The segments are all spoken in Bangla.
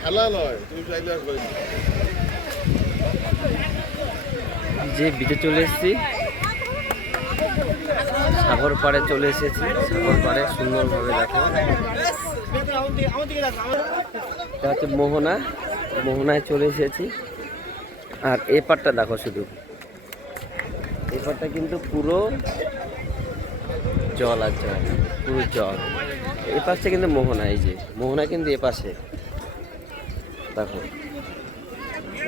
খেলা নয়, তুমি চাইলে যে বিচে চলে এসেছি, সাগর পাড়ে চলে এসেছি। সাগর পাড়ে সুন্দরভাবে দেখো, এটা হচ্ছে মোহনা। মোহনায় চলে এসেছি। আর এ পাড়টা দেখো, শুধু এ পাড়টা কিন্তু পুরো জল আর জল, পুরো জল। এ পাশে কিন্তু মোহনা, এই যে মোহনা কিন্তু এ পাশে দেখো,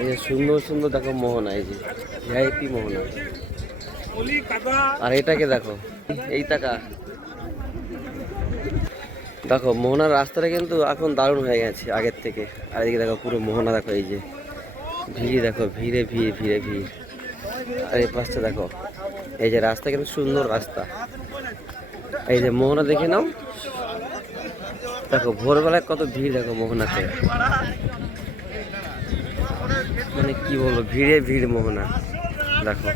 এই যে সুন্দর সুন্দর দেখো মোহনা, এই যে ভিআইপি মোহনা। আর এটাকে দেখো, এই টাকা দেখো, মোহনার রাস্তাটা কিন্তু এখন দারুণ হয়ে গেছে আগের থেকে। আর এদিকে দেখো পুরো মোহনা দেখো, এই যে ভিড় দেখো, ভিড়ে ভিড়, ভিড়ে ভিড়। আর এই পাশটা দেখো, এই যে রাস্তা কিন্তু সুন্দর রাস্তা। এই যে মোহনা দেখে নাও, দেখো ভোরবেলায় কত ভিড় দেখো মোহনাতে, মানে কি বলবো, ভিড়ে ভিড় মোহনা দেখো।